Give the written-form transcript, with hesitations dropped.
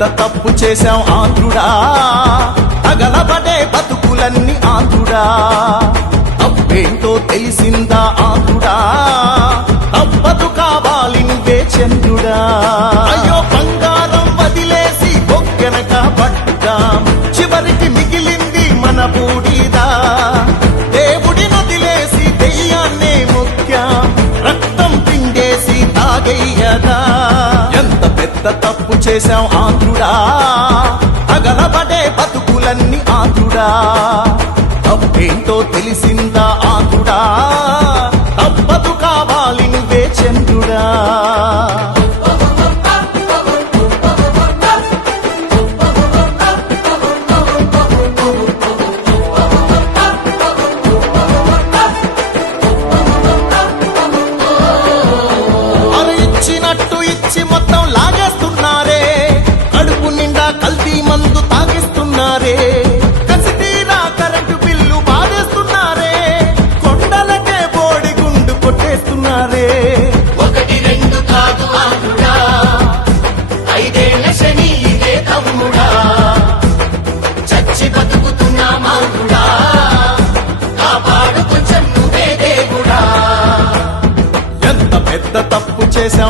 పెద్ద తప్పు చేశాం ఆంధ్రుడా, తగలబడే బతుకులన్నీ ఆంధ్రుడా. తప్పేంటో తెలిసిందా ఆంధ్రుడా, తప్పదు కావాలి నువ్వే చంద్రుడా. అయ్యో బంగారం వదిలేసి బొక్కెనక పట్టుదాం, చివరికి మిగిలింది మన బూడిదా. దేవుడి వదిలేసి దెయ్యాన్నే ముఖ్యం, రక్తం పిండేసి తాగయ్యదా. ఎంత పెద్ద తప్పు చేశాం ఆంధ్రుడా, తగలబడే బతుకులన్నీ ఆంధ్రుడా. తప్పేంటో తెలిసిందా ఆంధ్రుడా, తప్పదు కావాలి నువ్వే చంద్రుడా. ఇచ్చినట్టు ఇచ్చి మొత్తం లాగేస్తున్నారే, కడుపు నిండా కల్తీ మందు తాగిస్తున్నారే. కసితీరా కరెంటు బిల్లు బాధేస్తున్నారే, కొండలకే బోడి గుండు కొట్టేస్తున్నారే. ఒకటి రెండు కాదు ఆంధ్రుడా, ఐదేళ్ల శని ఇదే తమ్ముడా. చచ్చి బతుకుతున్నా మాంధ్రుడా, కాపాడు కొంచెం నువ్వే దేవుడా. ఎంత పెద్ద తప్పు చేశాం